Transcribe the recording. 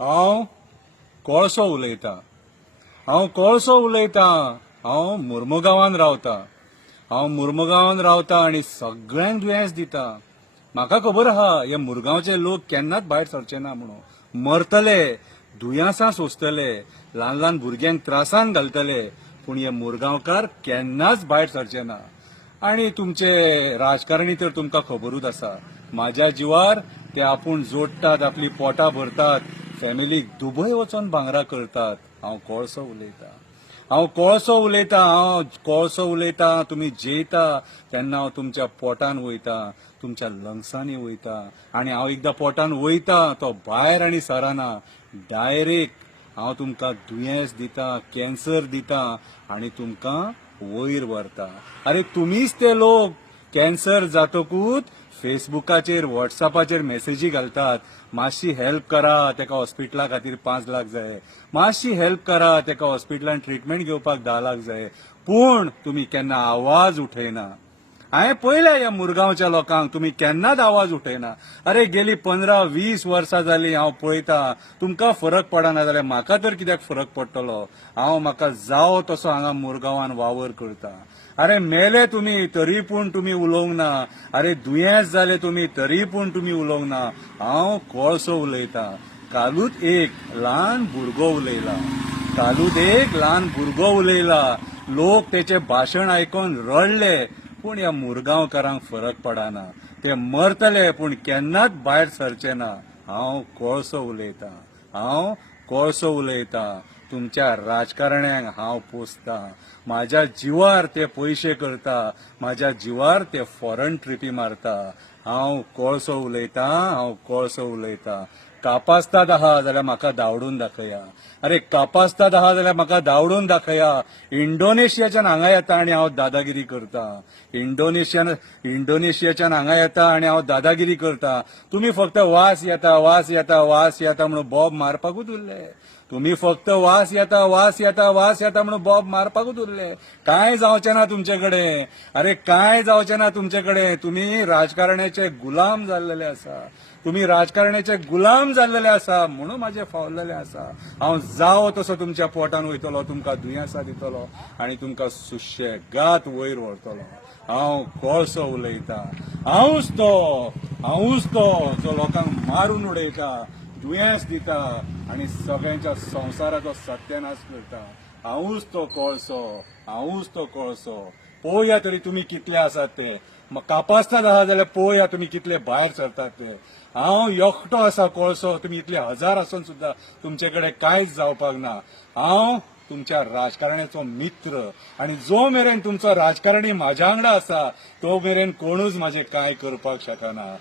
हांव कोळसो उलयतां. हांव मुर्मुगांवांत रावतां आनी सगळ्यांक दुयेंस दिता. म्हाका खबर आहा हे मुरगांवचे लोक केन्नाच भायर सरचे ना म्हणून. मरतले, दुयेंसां सोंसतले, ल्हान ल्हान भुरग्यांक त्रासान घालतले, पूण हे मुरगांवकार केन्नाच भायर सरचे ना. आनी तुमचे राजकारणी तर तुमकां खबरूच आसा. म्हाज्या जिवार ते आपूण जोडटात, आपली पोटां भरतात, फॅमिलीक दुबय वचोन भांगरां करतात. हांव कोळसो उलयतां. तुमी जेयता तेन्ना हांव तुमच्या पोटान वयता, तुमच्या लंग्सांनी वयता, आनी हांव एकदां पोटान वयता तो भायर आनी सराना. डायरेक्ट हांव तुमकां दुयेंस दिता, कॅन्सर दिता आनी तुमकां वयर व्हरता. अरे तुमीच ते लोक कॅन्सर जातकूच फेसबुकाचेर व्हॉट्सअपाचेर मेसेजी घालतात, मातशी हेल्प करा, तेका हॉस्पिटला खातीर 5 लाख जाय, मातशी हेल्प करा, तेका हॉस्पिटलांत ट्रिटमेंट घेवपाक 10 लाख जाय, पूण तुमी केन्ना आवाज उठयना. हांवें पळयल्या ह्या मुरगांवच्या लोकांक, तुमी केन्नाच आवाज उठयना. अरे गेली 15-20 वर्सां जालीं हांव पळयतां, तुमकां फरक पडना जाल्यार म्हाका तर कित्याक फरक पडटलो. हांव म्हाका जावो तसो हांगा मुरगांवान वावर करता. अरे मेले तुमी तरी पूण तुमी उलोवंक ना. अरे दुयेंस जाले तुमी तरी पूण तुमी उलोवंक ना. हांव कोळसो उलयतां. कालूच एक ल्हान भुरगो उलयला. लोक तेचे भाशण आयकून रडले, पूण ह्या मुरगांवकारांक फरक पडना. ते मरतले पूण केन्नाच भायर सरचे ना. हांव कोळसो उलयतां. तुमच्या राजकारण्यांक हांव पोसतां. म्हाज्या जिवार ते पयशे करता, म्हाज्या जिवार ते फॉरेन ट्रिपी मारता. हांव कोळसो उलयतां. कापास्ताद आहा जाल्यार म्हाका धांवडून दाखया. अरे कापास्ताद आहा जाल्यार म्हाका धांवडून दाखया. इंडोनेशियाच्यान हांगा येता आनी हांव दादागिरी करता. इंडोनेशियाच्यान हांगा येता आनी हांव दादागिरी करता. तुमी फक्त वास येता म्हणून बॉब मारपाकूच उरले. तुमी फक्त वास येता म्हणून बॉब मारपाकूच उरले. कांय जावचें ना तुमचे कडेन. अरे कांय जावचें ना तुमचे कडेन. तुम्ही राजकारण्याचे गुलाम जाल्लेले आसा. म्हणून म्हाजे फावलेले आसा. हांव जावो तसो तुमच्या पोटान वयतलो, तुमकां दुयेंसां दितलो आनी तुमकां सुशेगाद वयर व्हरतलो. हांव कोळसो उलयतां. हांवूच तो जो लोकांक मारून उडयता, दुयेंस दिता आनी सगळ्यांच्या संवसाराचो सत्यानाश करता. हांवूच तो कोळसो. पळोवया तरी तुमी कितले आसात ते. कापास्ताद आहा जाल्यार पळोवया तुमी कितले भायर सरतात ते. हांव एकटो आसा कोळसो. तुमी इतले हजार आसून सुद्दां तुमचे कडेन कांयच जावपाक ना. हांव तुमच्या राजकारण्याचो मित्र आनी जो मेरेन तुमचो राजकारणी म्हाज्या वांगडा आसा तो मेरेन कोणूच म्हाजें कांय करपाक शकना.